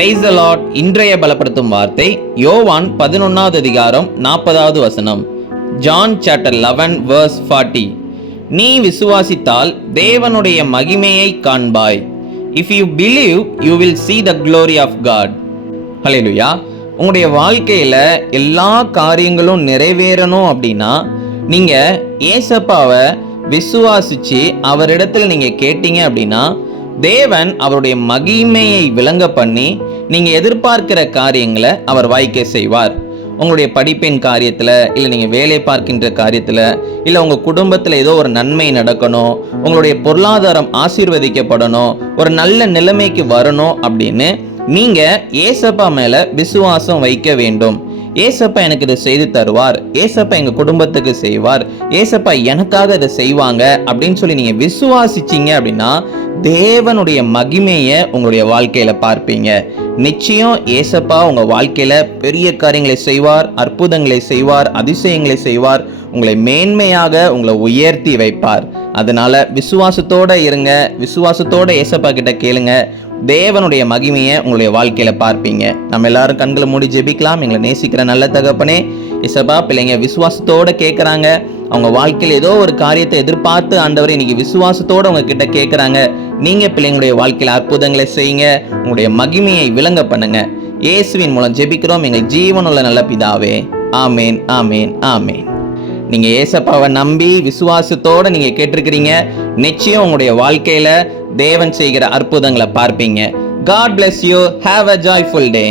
Price இன்றைய பலப்படுத்தும் வார்த்தை யோவான் பதினொன்னாவது அதிகாரம் நாற்பதாவது வசனம். John chapter eleven verse forty நீ விசுவாசித்தால் தேவனுடைய மகிமையை காண்பாய். If you believe you will see the glory of God hallelujah உங்களுடைய வாழ்க்கையில் எல்லா காரியங்களும் நிறைவேறணும் அப்படின்னா நீங்கள் ஏசப்பாவை விசுவாசிச்சு அவரிடத்தில் நீங்கள் கேட்டீங்க அப்படின்னா தேவன் அவருடைய மகிமையை விளங்க பண்ணி நீங்கள் எதிர்பார்க்கிற காரியங்களை அவர் வாய்க்க செய்வார். உங்களுடைய படிப்பின் காரியத்தில் இல்லை நீங்கள் வேலை பார்க்கின்ற காரியத்தில் இல்லை உங்கள் குடும்பத்தில் ஏதோ ஒரு நன்மை நடக்கணும் உங்களுடைய பொருளாதாரம் ஆசீர்வதிக்கப்படணும் ஒரு நல்ல நிலைமைக்கு வரணும் அப்படின்னு நீங்கள் ஏசப்பா மேலே விசுவாசம் வைக்க வேண்டும். ஏசப்பா எனக்கு இதை செய்து தருவார். ஏசப்பா எங்கள் குடும்பத்துக்கு செய்வார். ஏசப்பா எனக்காக இதை செய்வாங்க அப்படின்னு சொல்லி நீங்கள் விசுவாசிச்சீங்க அப்படின்னா தேவனுடைய மகிமையை உங்களுடைய வாழ்க்கையில் பார்ப்பீங்க. நிச்சயம் ஏசப்பா உங்கள் வாழ்க்கையில் பெரிய காரியங்களை செய்வார் அற்புதங்களை செய்வார் அதிசயங்களை செய்வார். உங்களை மேன்மையாக உங்களை உயர்த்தி வைப்பார். அதனால் விசுவாசத்தோடு இருங்க விசுவாசத்தோட ஏசப்பா கிட்ட கேளுங்க. தேவனுடைய மகிமையை உங்களுடைய வாழ்க்கையில் பார்ப்பீங்க. நம்ம எல்லாரும் கண்களை மூடி ஜெபிக்கலாம். எங்களை நேசிக்கிற நல்ல தகப்பனே இசப்பா பிள்ளைங்க விசுவாசத்தோடு கேட்குறாங்க அவங்க வாழ்க்கையில் ஏதோ ஒரு காரியத்தை எதிர்பார்த்து ஆண்டவர் இன்னைக்கு விசுவாசத்தோடு அவங்க கிட்ட கேட்குறாங்க நீங்கள் பிள்ளைங்களுடைய வாழ்க்கையில் அற்புதங்களை செய்யுங்க. உங்களுடைய மகிமையை விளங்க பண்ணுங்க. இயேசுவின் மூலம் ஜெபிக்கிறோம். எங்கள் ஜீவனுள்ள நல்ல பிதாவே. ஆமேன் ஆமேன் ஆமேன். நீங்க ஏசப்பாவை நம்பி விசுவாசத்தோட நீங்க கேட்டிருக்கிறீங்க. நிச்சயம் உங்களுடைய வாழ்க்கையில தேவன் செய்கிற அற்புதங்களை பார்ப்பீங்க. God bless you have a joyful day